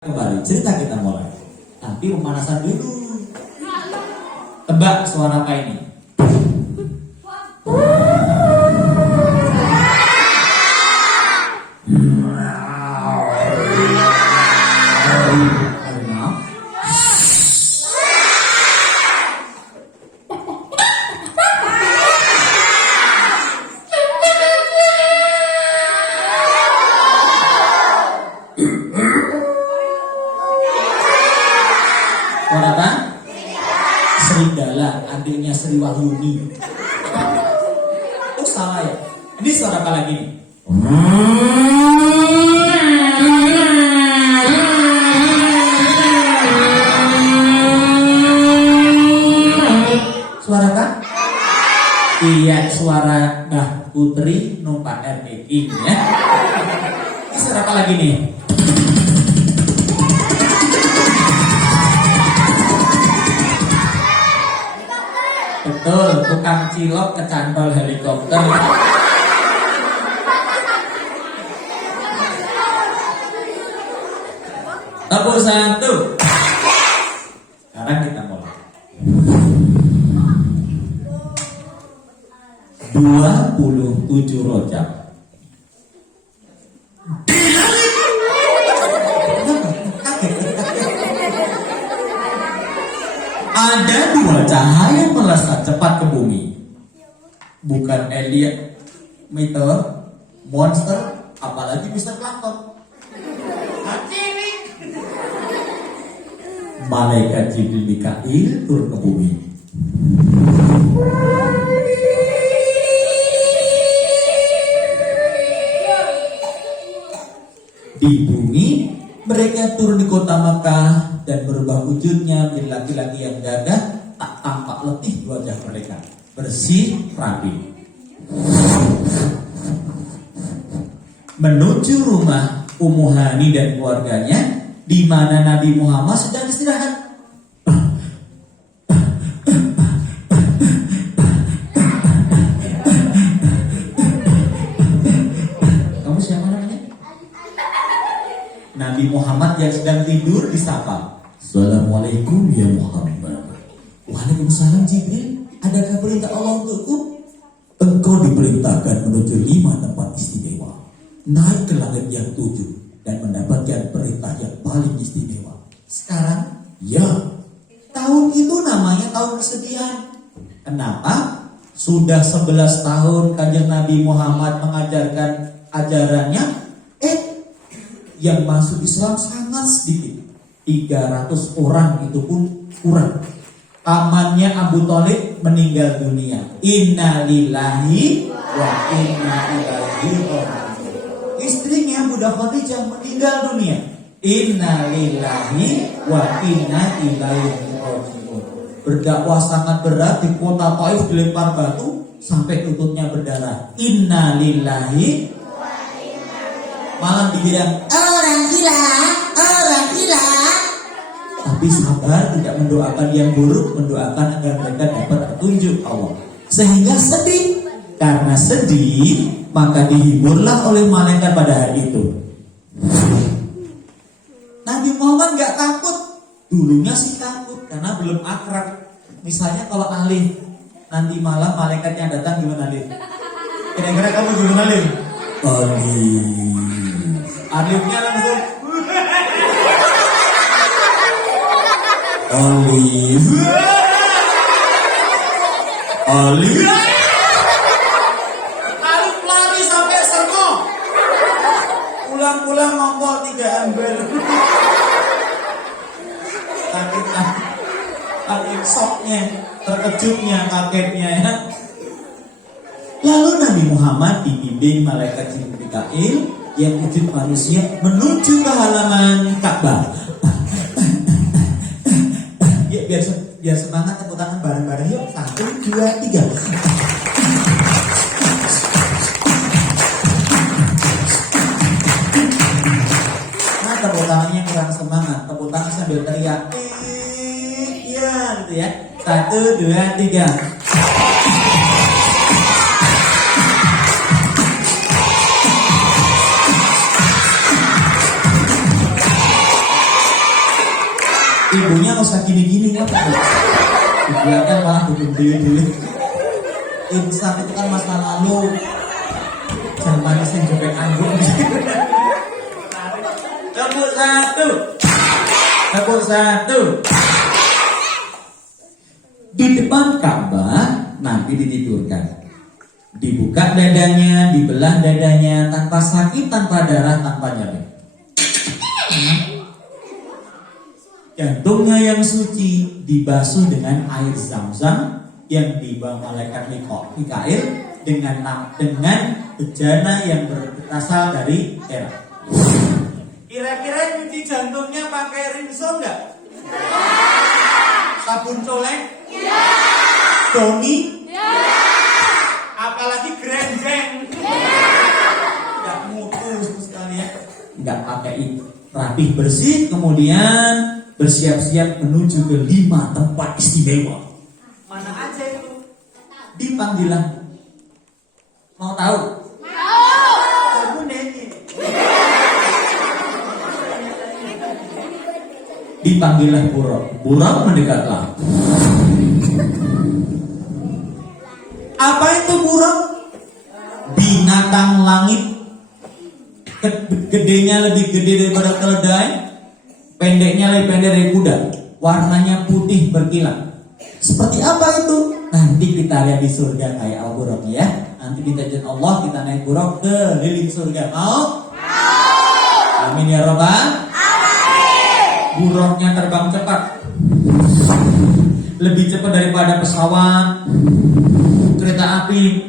Kembali cerita kita mulai, tapi pemanasan dulu. Tebak suara apa ini? Suara apa? Serigala, adiknya Sri Wahyuni. Oh salah ya. Ini suara apa lagi nih? Suara apa? Iya, suara Mbah Putri numpak RPI ya. Ini suara apa lagi nih? Betul, tukang cilok kecantol helikopter. Tepuk satu. Sekarang kita mulai. 27 rojak. Ada dua cahaya melesat cepat ke bumi. Bukan alien, meteor, monster, apalagi Mr. Plankton. Malaikat Jibril Mikail turun ke bumi. Di bumi mereka turun di kota Makkah dan berubah wujudnya menjadi laki-laki yang gagah, tak tampak letih di wajah mereka, bersih, rapi. Menuju rumah Ummu Hani dan keluarganya, di mana Nabi Muhammad sedang istirahat. Kamu siapa namanya? Nabi Muhammad yang sedang tidur disapa. Assalamualaikum ya Muhammad. Waalaikumsalam Jibril. Adakah perintah Allah untukku? Engkau diperintahkan menuju 5 tempat istimewa, naik ke langit yang 7 dan mendapatkan perintah yang paling istimewa. Sekarang, ya, tahun itu namanya tahun kesedihan. Kenapa? Sudah 11 tahun Kanjeng Nabi Muhammad mengajarkan ajarannya, yang masuk Islam sangat sedikit, 300 orang, itu pun kurang. Pamannya Abu Thalib meninggal dunia. Innalillahi wa inna ilaihi raji'un. Istrinya Bunda Khadijah meninggal dunia. Innalillahi wa inna ilaihi raji'un. Berdakwah sangat berat di kota Taif, dilempar batu sampai lututnya berdarah. Innalillahi. Malam dibilang orang gila. Tapi sabar, tidak mendoakan yang buruk, mendoakan agar mereka dapat petunjuk Allah. Sehingga sedih. Karena sedih, maka dihiburlah oleh malaikat pada hari itu. Nabi Muhammad gak takut. Dulunya sih takut, karena belum akrab. Misalnya kalau Alif, nanti malam malaikat yang datang gimana Alif? Kira-kira kamu gimana Alif? Alifnya langsung Alif. Alif lari sampai Sermo. Pulang-pulang ngompol 3 ember. Saking shocknya, terkejutnya, kagetnya ya. Lalu Nabi Muhammad dibimbing malaikat Jibril Mikail yang wujud manusia menuju ke halaman Ka'bah. Ya, biar semangat, tepuk tangan bareng-bareng yuk. 1, 2, 3. Nah, tepuk tangannya kurang semangat. Tepuk tangan sambil teriak. Iya, gitu ya. 1, 2, 3. Ibunya nggak usah gini-gini ya. Di belakang malah dulu. Insaf itu kan masa lalu. Jangan manisin jebek anggur. Tepuk satu. Di depan Ka'bah Nabi ditidurkan. Dibuka dadanya, dibelah dadanya tanpa sakit, tanpa darah, tanpa nyeri. Jantungnya yang suci dibasuh dengan air Zam-Zam yang dibawa malaikat Mikail dengan bejana yang berasal dari Irak. Kira-kira nyuci jantungnya pakai rinso enggak? Sabun colek? Doni? Apalagi grenjeng? Enggak mutu sekali ya. Enggak pakai rapih bersih, kemudian bersiap-siap menuju ke 5 tempat istimewa. Mana aja itu? Dipanggilan. Mau tahu? Mau. Dipanggilah Buraq. Buraq mendekatlah. Apa itu Buraq? Binatang langit. Gedenya lebih gede daripada keledai, pendeknya lebih pendek dari kuda, warnanya putih berkilat. Seperti apa itu? Nanti kita lihat di surga kayak Al-Buraq ya. Nanti kita izin Allah kita naik Buraq ke keliling surga. Mau? Amin ya Rabbal. Buraqnya terbang cepat, lebih cepat daripada pesawat, kereta api.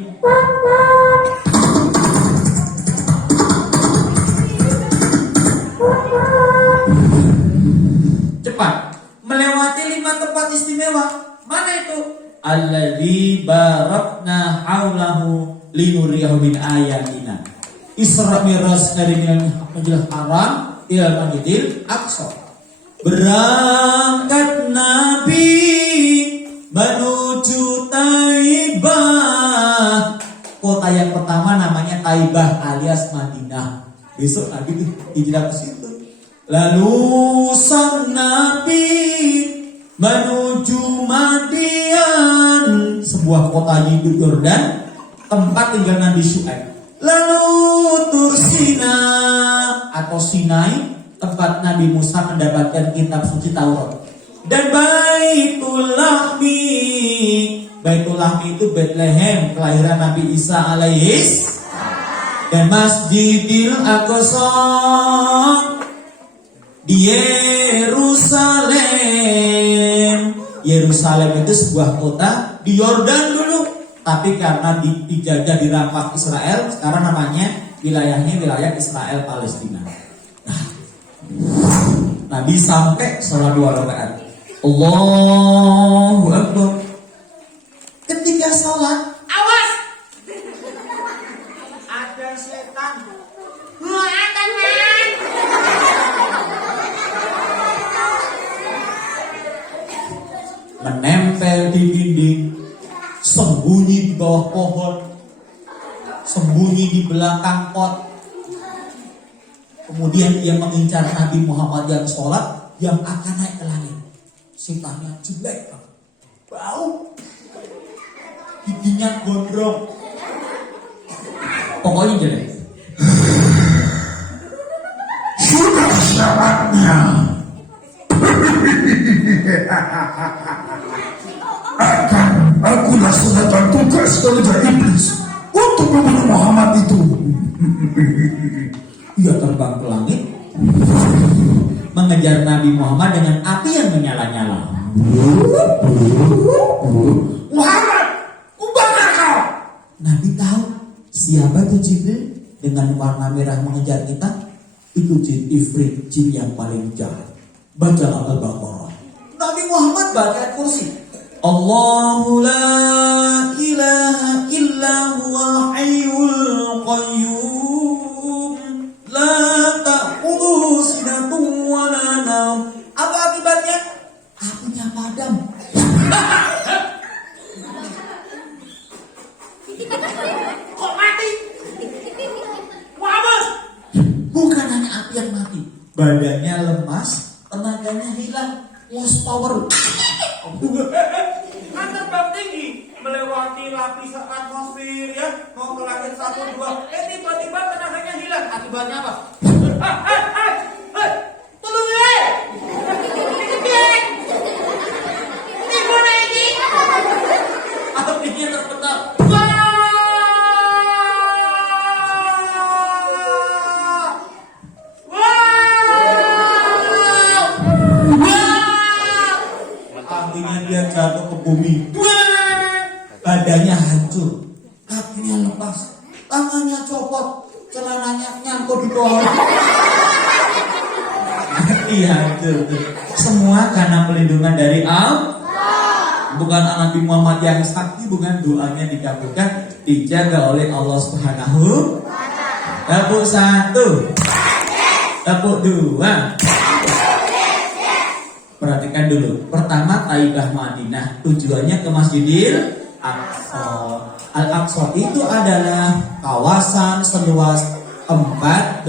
Cepat melewati 5 tempat istimewa. Mana itu? Alladzi barakna haulahu linuriyahu min ayatina. Isra Mi'raj dari Masjidil Haram ila Masjidil Aqsa. Berangkat Nabi menuju Taibah. Kota yang pertama namanya Taibah alias Madinah. Besok Nabi hijrah ke situ. Lalu sang Nabi menuju Madian, sebuah kota di Yordan, tempat tinggal Nabi Syuaib. Lalu Tursina atau Sinai, tempat Nabi Musa mendapatkan kitab suci Taurat. Dan Baitul Lahmi. Baitul Lahmi itu Bethlehem, kelahiran Nabi Isa alaihis. Dan Masjidil Aqsa di Yerusalem. Yerusalem itu sebuah kota di Yordan dulu, tapi karena dijajah dirampas Israel, sekarang namanya wilayahnya wilayah Israel Palestina. Nah, Nabi sampai sholat 2 rakaat. Allahu Akbar. Ketika sholat, awas, ada setan. Menempel di dinding, sembunyi di bawah pohon, sembunyi di belakang pot. Kemudian dia mengincar Nabi Muhammad yang sholat, yang akan naik ke langit. Setannya jelek, bau, giginya gondrong, pokoknya jelek. Sudah syaratnya. Aku laksanakan tugas kerja iblis untuk membunuh Muhammad itu. Ia terbang ke langit, mengejar Nabi Muhammad dengan api yang menyala-nyala. Muhammad, ubahlah kau. Nabi tahu siapa itu Jibril dengan warna merah mengejar kita. Itu jin ifrit, jin yang paling jahat. Baca Al-Baqarah. Nabi Muhammad baca ayat kursi. Allahu la ilaha illa huwal hayyul qayyum la ta'khudhuhu sinatun wa la naum. Apa akibatnya? Apinya padam. Kok mati? Muhammad. Bukan hanya api yang mati, badannya lemas, tenaganya hilang. lost power. Kan terbang tinggi, melewati lapisan atmosfer ya, mau ke langit 1, 2, tiba-tiba tenaganya hilang. Akibatnya apa? Tolong ya! Gimana ini? Apinya terpental. Akhirnya dia jatuh ke bumi. Badannya hancur, kakinya lepas, tangannya copot, celananya nyangkut di pohon. Iya, hancur. Semua karena pelindungan dari Allah. Bukan Nabi Muhammad yang sakti, bukan doanya dikabulkan, dijaga oleh Allah Subhanahu. Tepuk 1, tepuk 2. Perhatikan dulu. Pertama, Taibah Madinah, tujuannya ke Masjidil Aqsa. Al-Aqsa itu adalah kawasan seluas 14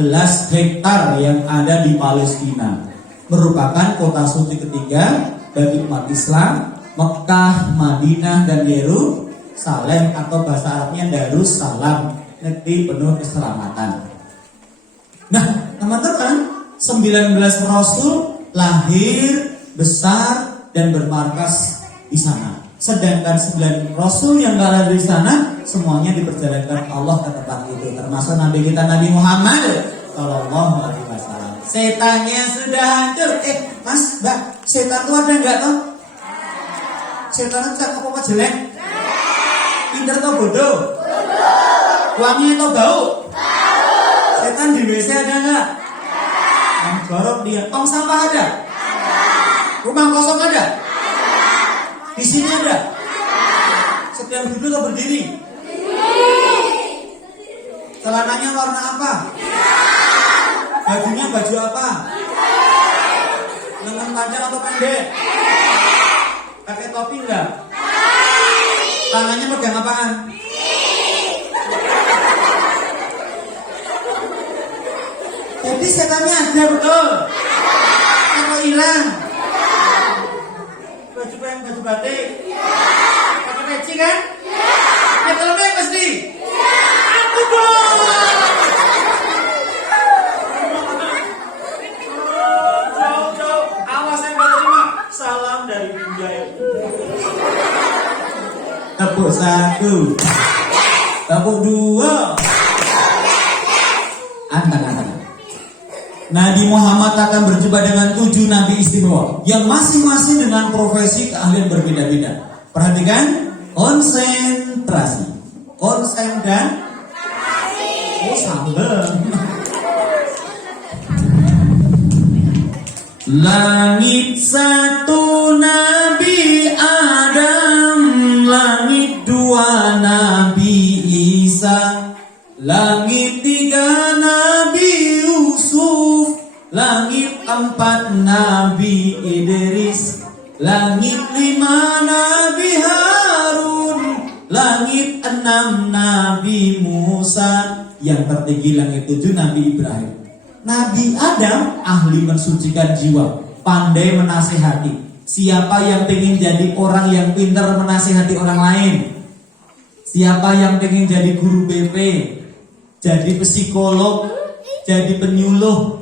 hektar yang ada di Palestina. Merupakan kota suci ketiga bagi umat Islam. Mekah, Madinah, dan Yerusalem atau bahasa Arabnya Darussalam, negeri penuh keselamatan. Nah, teman-teman, 19 Rasul lahir, besar, dan bermarkas di sana. Sedangkan 9 Rasul yang gak lahir di sana, semuanya diperjalankan Allah ke tempat itu. Termasuk Nabi kita Nabi Muhammad Sallallahu Alaihi Wasallam. Setannya sudah hancur. Mas, Mbak, setan itu ada nggak toh? Setan itu cakep apa jelek? Pinter atau bodoh? Wangi atau bau? Setan di WC ada nggak? Yang jorok dia. Tong sampah ada? Rumah kosong ada? Di sini ada? Sedang duduk atau berdiri? Celananya warna apa? Bajunya baju apa? Lengan panjang atau pendek? Pakai topi enggak? Tangannya pegang apaan? Jadi setannya ada betul? Atau hilang? Baju batik? Pakai peci kan? Ya telepon pasti? Aku dong! Jauh-jauh, awas saya gak terima. Salam dari dunia. Tepuk 1, tepuk 2. Antara. Nabi Muhammad akan berjumpa dengan 7 nabi istimewa yang masing-masing dengan profesi keahlian berbeda-beda. Perhatikan, konsentrasi, konsen dan sambel. Langit 1 Nabi Adam, langit 2 Nabi Isa, langit 3 Nabi Yusuf, langit 4 Nabi Idris, langit 5 Nabi Harun, langit 6 Nabi Musa, yang tertinggi langit 7 Nabi Ibrahim. Nabi Adam ahli mensucikan jiwa, pandai menasihati. Siapa yang ingin jadi orang yang pintar menasihati orang lain? Siapa yang ingin jadi guru BP, jadi psikolog, jadi penyuluh?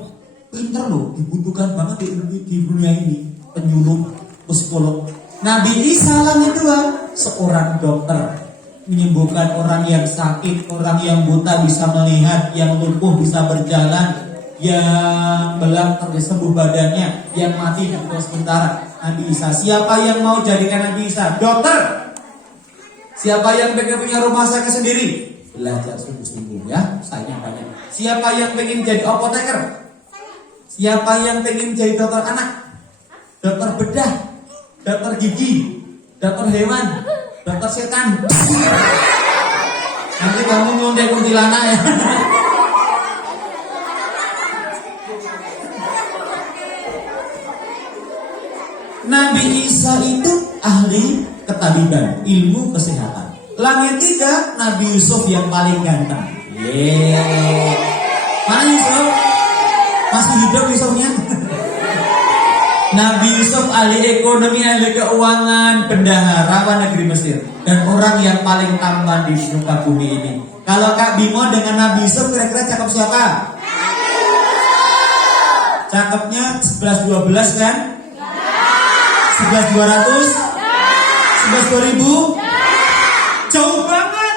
Pintar loh, dibutuhkan banget di dunia ini, penyuluh, psikolog. Nabi Isa langit 2, seorang dokter, menyembuhkan orang yang sakit, orang yang buta bisa melihat, yang lumpuh bisa berjalan, yang belang tersembuh badannya, yang mati hidup sementara. Nabi Isa. Siapa yang mau jadikan Nabi Isa? Dokter. Siapa yang pengen punya rumah sakit sendiri? Belajar sungguh-sungguh ya, sayang banyak. Siapa yang pengen jadi apoteker? Siapa yang pengen jadi dokter anak? Dokter bedah, dokter gigi, dokter hewan, dokter setan. Nanti kamu nyontek kuntilanak ya. Nabi Isa itu ahli ketabiban, ilmu kesehatan. Langit 3 Nabi Yusuf yang paling ganteng. Mana Yusuf? Masih hidup Yusufnya? Nabi Yusuf ahli ekonomi, ahli keuangan, bendahara negeri Mesir, dan orang yang paling tampan di muka bumi ini. Kalau Kak Bimo dengan Nabi Yusuf kira-kira cakep siapa? Cakepnya 11-12 kan? 11-200? 11-2000? Jauh banget.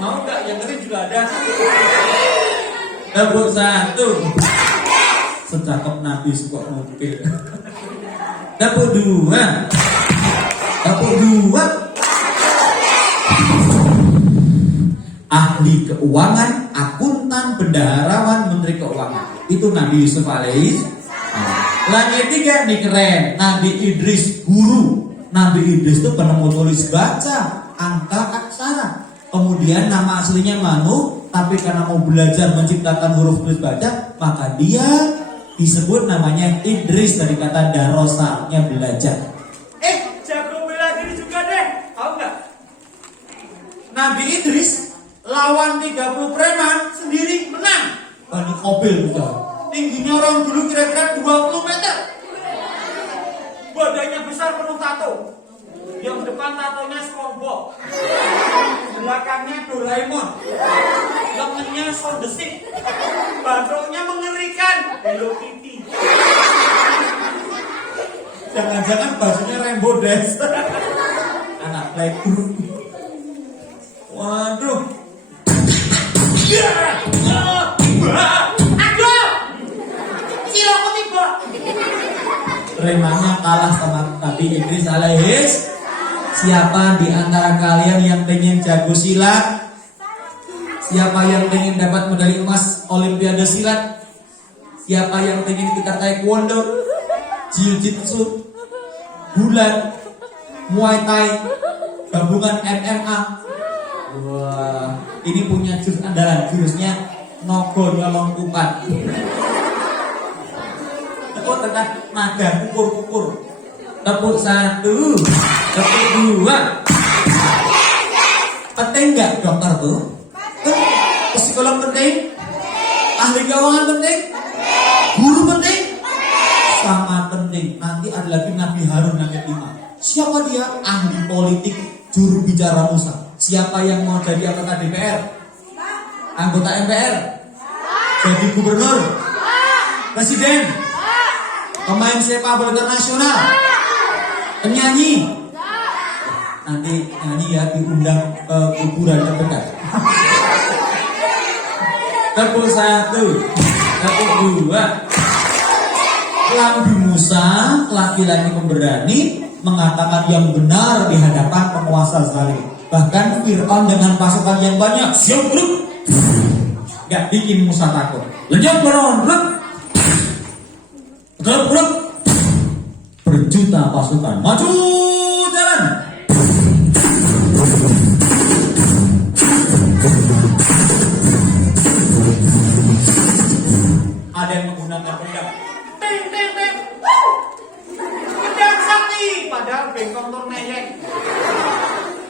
Mau gak? Yang ngeri juga ada. Tepuk satu. Secakep Nabi kok mungkin. Tepuk dua. Tepuk dua. Ahli keuangan, akuntan, bendaharawan, menteri keuangan. Itu Nabi Yusuf alaihissalam. Lagi tiga nih keren, Nabi Idris guru. Nabi Idris itu penemu tulis baca, angka, aksara. Kemudian nama aslinya Manu, tapi karena mau belajar menciptakan huruf tulis baca, maka dia disebut namanya Idris dari kata darosanya belajar. Jago bela diri juga deh. Tahu nggak? Nabi Idris lawan 30 preman sendiri menang. Bani Kobil juga. Tingginya orang dulu kira-kira 20 meter. Badannya besar penuh tato. Yang depan tatonya SpongeBob. Belakangnya Doraemon. Lengannya Sound the Stick. Batroknya mengerikan. Hello Kitty. Jangan-jangan bajunya Rainbow Dash. Anak playgroup. Waduh. Aduh! Ciloko tiba. Remanya kalah sama Nabi Idris alaihis. Siapa di antara kalian yang pengen jago silat? Siapa yang pengen dapat medali emas Olimpiade silat? Siapa yang pengen kita taekwondo, jiu-jitsu, gulat, muay thai, gabungan MMA? Wah, ini punya jurus andalan, jurusnya nogo nyolong kupat. Tepuk tengah naga kukur-kukur. Tepuk satu, tepuk dua. Penting nggak dokter tuh? Psikolog penting? Ahli keuangan penting? Guru penting? Sangat penting. Nanti ada lagi Nabi Harun yang kelima. Siapa dia? Ahli politik, juru bicara Musa. Siapa yang mau jadi anggota DPR? Anggota MPR? Jadi gubernur? Presiden? Pemain sepak bola internasional? Penyanyi? Nanti nyanyi ya diundang ke kuburan terdekat. Tepuk satu, tepuk dua. Nabi Musa, laki-laki pemberani, mengatakan yang benar di hadapan penguasa zalim. Bahkan Fir'aun dengan pasukan yang banyak, siap bro, gak bikin Musa takut. Lenyap Fir'aun, bro, berjuta pasukan maju jalan. Ada yang menggunakan pedang. Ting ting ting. Pedang sakti. Padahal bengkong tur neyek.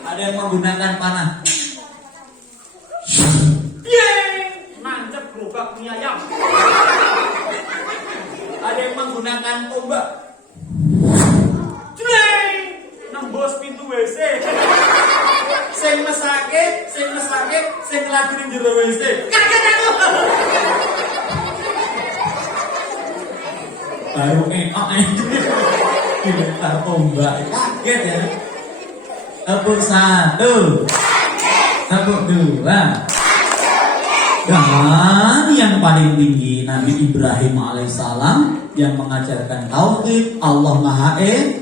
Ada yang menggunakan panah. Yeay. Nancep gerobak mie ayam. Ada yang menggunakan tombak. Jreng. Nembus pintu WC. Sing mesake, sing lagi ning jero WC. Kaget aku. Baru dilempar tombak, kaget ya. Tepuk satu, tepuk dua. Dan yang paling tinggi Nabi Ibrahim alaihissalam yang mengajarkan tauhid Allah Maha Esa.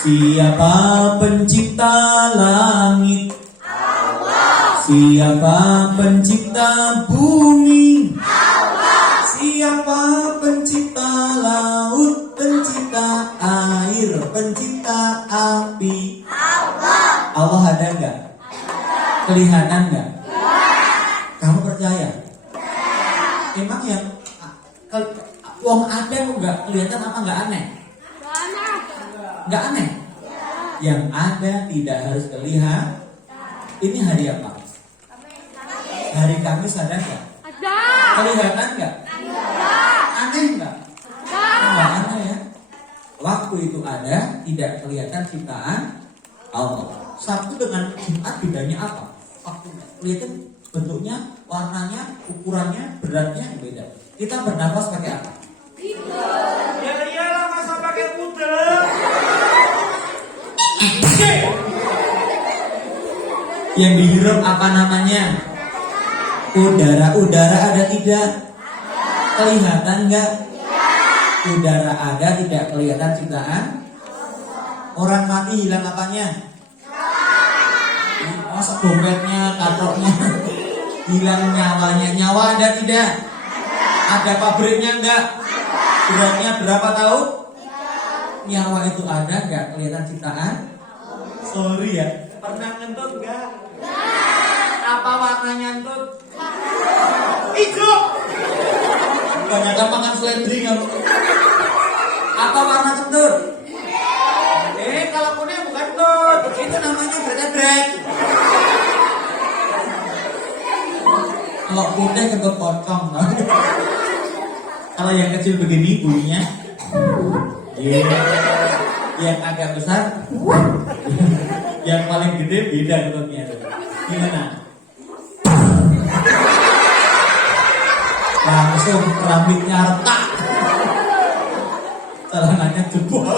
Siapa pencipta langit? Allah. Siapa pencipta bumi? Allah. Siapa pencipta laut? Pencipta air? Pencipta api? Allah. Allah ada enggak? Kelihatan enggak? Kamu percaya? Emang yang wong ada enggak kelihatan apa enggak aneh? Enggak aneh. Yang ada tidak harus terlihat. Ini hari apa? Hari Kamis ada nggak? Ada. Kelihatan nggak? Ada. Aneh nggak? Nggak aneh ya. Waktu itu ada, tidak kelihatan ciptaan Allah. Sabtu dengan Jumat bedanya apa? Waktunya. Kelihatan bentuknya, warnanya, ukurannya, beratnya beda. Kita bernafas pakai apa? Ya iyalah, masa pakai pudel. Yang dihirup apa namanya? Udara. Udara ada tidak? Kelihatan nggak? Udara ada, tidak kelihatan ciptaan. Orang mati hilang apanya? Masa dompetnya, kantoknya hilang nyawanya. Nyawa ada tidak? Ada pabriknya enggak? Beratnya berapa tahun? Nyawa itu ada, enggak kelihatan ciptaan? Sorry ya. Pernah ngentut enggak? Apa warnanya entut? Hijau. Kebanyakan makan seledri kamu. Apa warna kentut? Kalau kuning bukan kentut, itu namanya bredek. Kalau kuning kentut pocong. Kalau yang kecil begini bulunya, yang agak besar, yang paling gede beda kentutnya. Gimana? Langsung rambutnya retak, celananya jebol.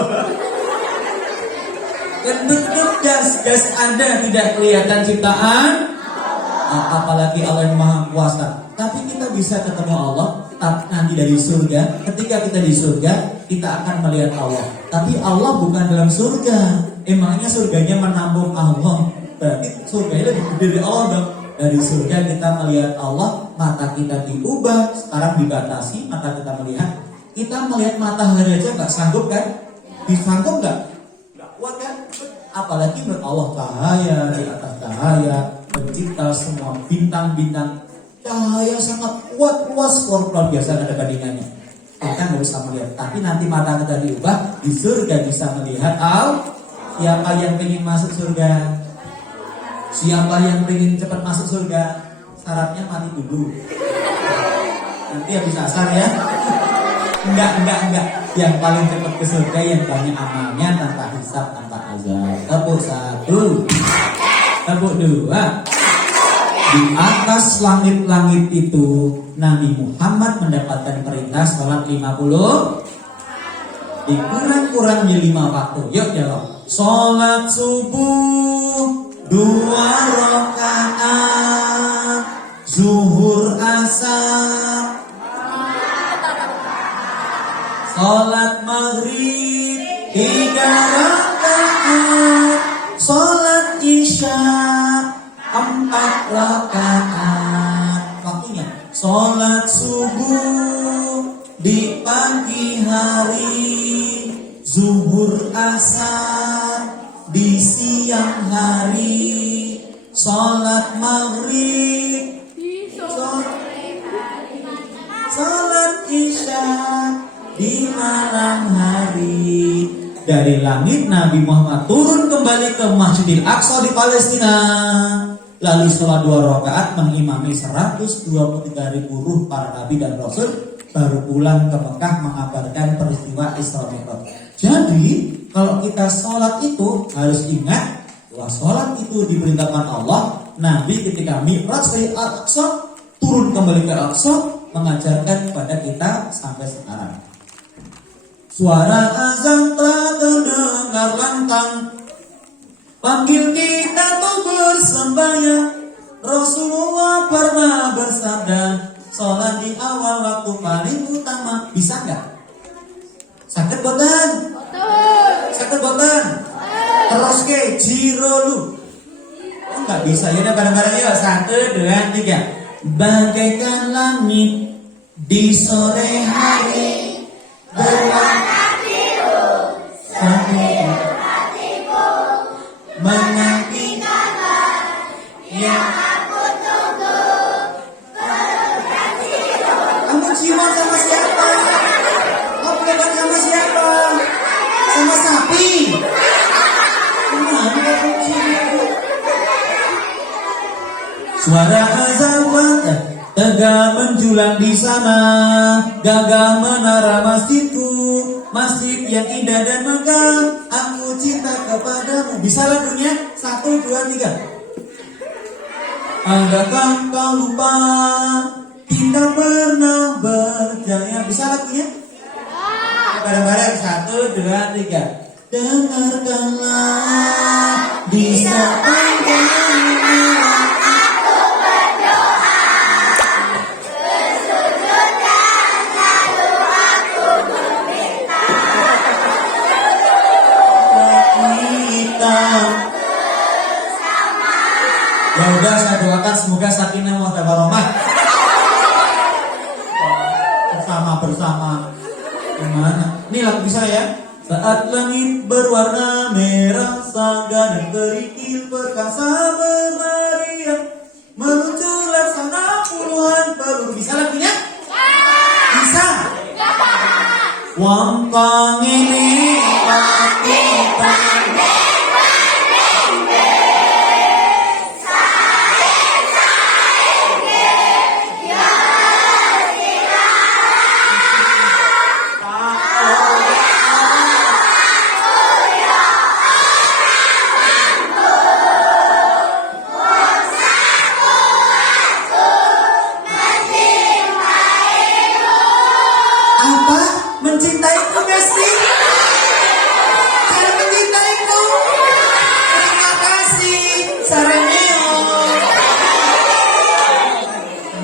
Kentut gas ada, tidak kelihatan ciptaan. Apalagi Allah yang Maha Kuasa. Tapi kita bisa ketemu Allah nanti dari surga. Ketika kita di surga, kita akan melihat Allah. Tapi Allah bukan dalam surga. Emangnya surganya menampung Allah? Berarti surganya lebih gede dari Allah dong. Dari surga kita melihat Allah, mata kita diubah, sekarang dibatasi mata kita melihat. Kita melihat matahari aja nggak sanggup kan? Disanggup nggak? Nggak kuat kan? Apalagi menurut Allah cahaya di atas cahaya, pencipta semua bintang-bintang, cahaya sangat kuat, luas, luar biasa ada bandingannya. Kita nggak bisa melihat, tapi nanti mata kita diubah, di surga bisa melihat Allah. Siapa yang ingin masuk surga? Siapa yang ingin cepat masuk surga? Syaratnya mati dulu. Nanti habis asar ya. Enggak. Yang paling cepat ke surga yang banyak amalnya, tanpa hisab, tanpa azab. Tepuk 1, tepuk 2. Di atas langit-langit itu Nabi Muhammad mendapatkan perintah sholat 50. Dikurang-kurang menjadi 5 waktu. Yuk jawab. Sholat subuh 2 rakaat, zuhur asar. Sholat maghrib 3 rakaat, sholat isya 4 rakaat. Waktunya sholat subuh di pagi hari, zuhur asar di siang hari, sholat maghrib, sholat isya di malam hari. Dari langit Nabi Muhammad turun kembali ke Masjidil Aqsa di Palestina, lalu sholat 2 rakaat mengimami 123.000 ruh para nabi dan rasul, baru pulang ke Mekah mengabarkan peristiwa Isra Mi'raj. Jadi kalau kita sholat itu harus ingat bahwa sholat itu diperintahkan Allah. Nabi ketika Mi'raj dari Al-Aqsa turun kembali ke Al-Aqsa mengajarkan kepada kita sampai sekarang. Suara azan telah terdengar lantang, panggil kita untuk bersembahyang. Rasulullah pernah bersabda, sholat di awal waktu paling utama. Bisa nggak? Sakit boten? Sakit boten? Terus ke jiro lu. Oh nggak bisa, ya udah bareng-bareng yuk. 1, 2, 3. Bagaikan langit di sore hari, berwarna biru sampai hatiku, menanti kabar yang aku tunggu. Kamu ciuman sama siapa? Kamu pelukan sama siapa? Sama sapi? Kemana kamu cium? Suara azan tegak menjulang di sana, gagah menara masjidku, masjid yang indah dan megah. Aku cinta kepadamu. Bisa lagunya? 1, 2, 3. Anggapkan kau lupa, tidak pernah berjaya. Bisa lagunya? Bareng-bareng 1, 2, 3. Dengarkanlah di sepanjang aku berdoa, bersujudkan lalu aku meminta kita bersama. Ya udah, saya doakan semoga sakinah mawaddah warahmah. Bersama. Gimana? Ini lagu bisa ya? Saat langit berwarna merah, saga dan kerikil perkasa bermeriah, meluncur laksana puluhan peluru. Bisa lagunya? Bisa? Wong kang ini pasti mencintaiku Besti. Saya mencintaiku. Terima kasih Sareneo.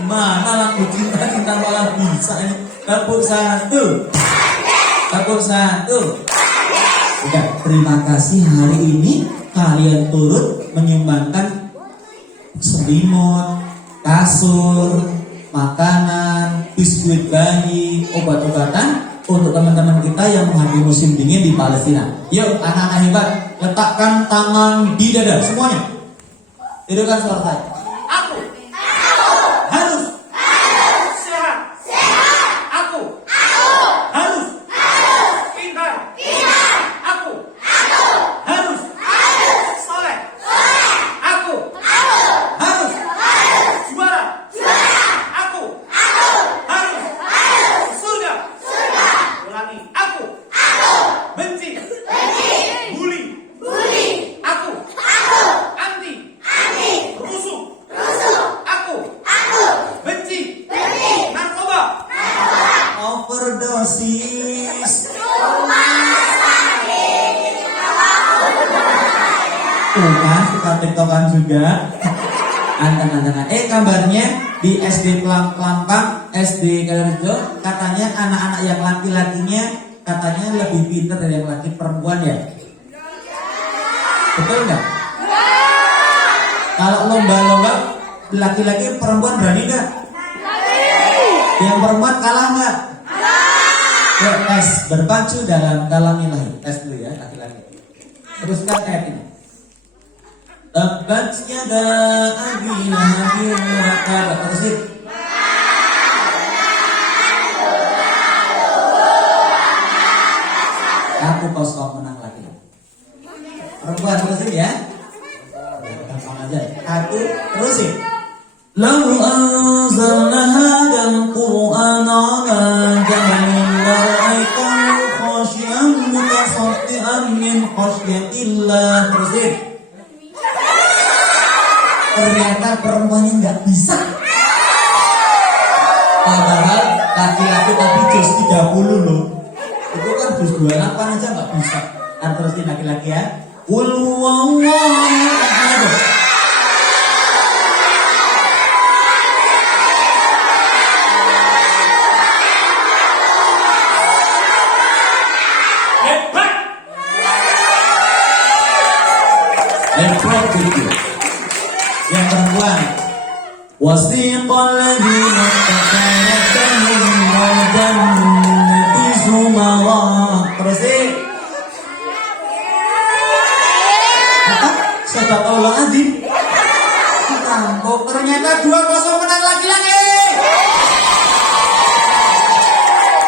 Mana lagu cinta malah bisa ini. Tepuk 1. Udah, terima kasih hari ini kalian turut menyumbangkan selimut, kasur, makanan, biskuit bayi, obat-obatan untuk teman-teman kita yang menghadapi musim dingin di Palestina. Yuk anak-anak hebat, letakkan tangan di dada semuanya. Hidupkan suara saya. Aku harus sehat. Aku harus pintar. Aku harus soleh. Aku harus juara. Aku harus surga. Ulangi. Aku benci bully. Aku anti rusuh. Aku benci narkoba. Overdosis. Tuh kan, suka tiktokan juga. Anteng-antengan. Kabarnya di SD Pelampang, SD Kalirejo, katanya anak-anak yang laki-lakinya katanya lebih pintar dari yang laki perempuan ya. Betul nggak? Kalau lomba-lomba laki-laki perempuan berani nggak? Yang perempuan kalah nggak? Ya, tes berpacu dalam ilahi. Tes dulu ya laki-laki. Teruskan ayat ini. Tabat yada abi lahabin wa tab. Terusin. Aku kau menang lagi. Perempuan terusin ya. Gampang aja. Aku terusin. Lau anzalna hadzal qur'ana ala jabalin la'aitahu khashi'an mutasaddian min khasyatillah. Terusin. Ternyata perempuannya nggak bisa. Padahal laki-laki tadi juz 30 loh. Itu kan juz 28 aja nggak bisa. Terusin laki-laki ya. Qul huwallahu ahad. Hebat. Lepas itu yang perempuan. Wasiqal ladzina taqaw wal jannati zumara. Terusin. Sadaqallahu adzim. Tampok ternyata 2-0 menang laki-laki.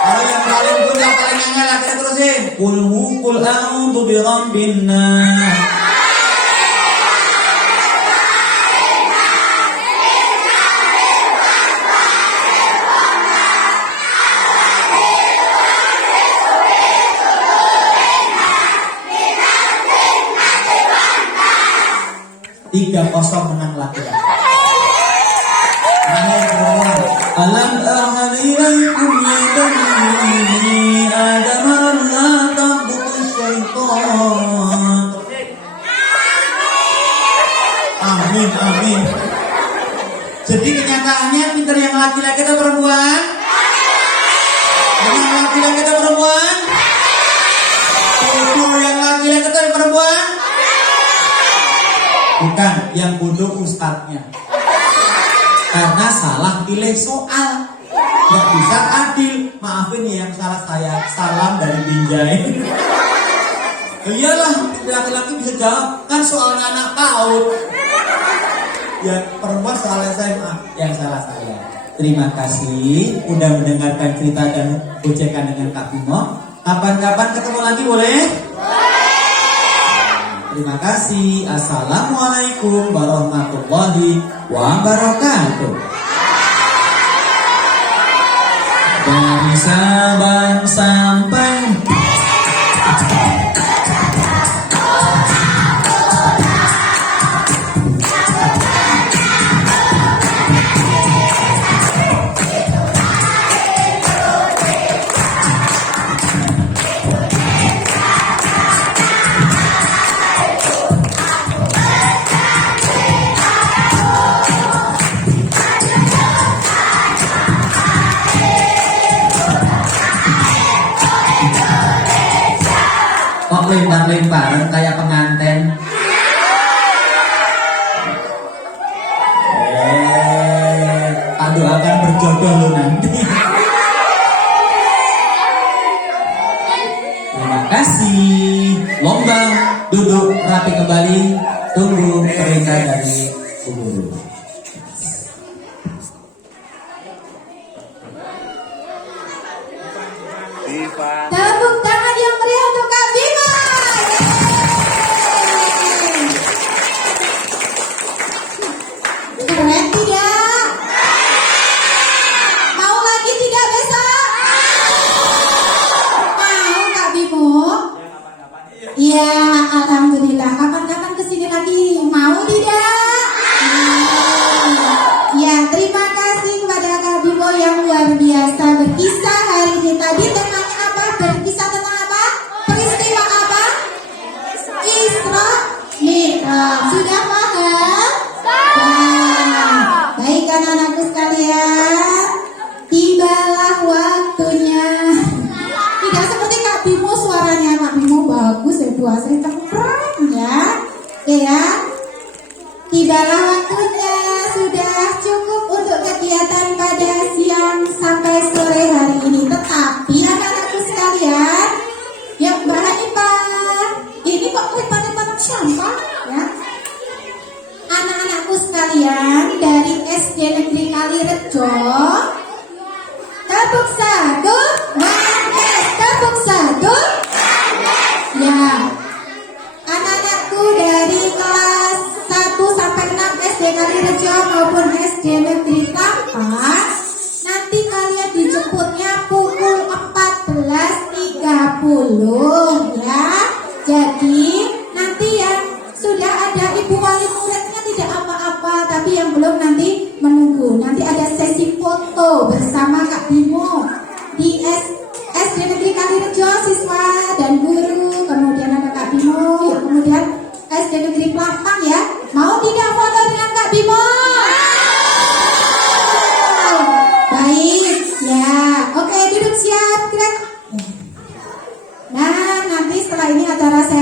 Kalau yang paling pun yang paling angel laki terusin. Qul a'udzu bi rabbin nas. 3-0 menang laki-laki. Mana yang perempuan? Alam ahad ilaikum ya bani Adam la ta'budu syaitan. Amin, amin. Jadi kenyataannya pinter yang laki-laki atau perempuan? Yang laki-laki atau perempuan? Bodoh yang laki-laki atau perempuan? Bukan, yang bodoh ustadznya. Karena salah pilih soal. Gak bisa adil. Maafin ya yang salah saya. Salam dari Binjai. Iyalah, laki-laki bisa jawab. Kan soalnya anak PAUD. Ya perempuan soal SMA. Yang salah saya. Terima kasih udah mendengarkan cerita dan gocekan dengan Kak Bimo. Kapan-kapan ketemu lagi boleh? Terima kasih. Assalamualaikum warahmatullahi wabarakatuh. Dari Sabang sampai kok lempar-lemparan kayak penganten. Tak doakan berjodoh lu nanti. Terima kasih. Lomba duduk rapi kembali. Tunggu perintah dari guru. Tepuk tangan yang meriah untuk Kak Bimo. Keren tidak? Mau lagi tidak besok? Mau Kak Bimo? Iya, alhamdulillah. Kapan-kapan kesini lagi? Mau tidak? Ya, terima kasih kepada Kak Bimo yang luar biasa berkisah hari ini. Tadi temanya apa? Berkisah tentang apa? Peristiwa apa? Isra Mi'raj. Sudah paham? Nah, baik anak-anakku sekalian, tibalah waktunya. Tidak seperti Kak Bimo, suaranya Kak Bimo bagus ya, saya keren ya. Oke ya. Tibalah waktunya, sudah cukup untuk kegiatan pada siang sampai sore hari ini. Tetapi anak-anakku sekalian, ya Mbak Hanifah, ini kok lipat-lipat sampah ya? Anak-anakku sekalian dari SD Negeri Kalirejo, tepuk satu, manis, tepuk satu, ya. Anak-anakku dari kelas 1 sampai 6 SD Kalirejo maupun SD Negeri Tampak, nanti kalian dijemputnya pukul 14.30 ya. Jadi nanti yang sudah ada ibu wali muridnya tidak apa-apa, tapi yang belum nanti menunggu. Nanti ada sesi foto bersama Kak Bimo di SD Negeri Kalirejo, siswa dan guru. Kemudian ada Kak Bimo, ya, kemudian SD Negeri Pelapang ya. Mau tidak foto dengan Kak Bimo? Baik, ya. Oke, duduk siap. Nah, nanti setelah ini acara saya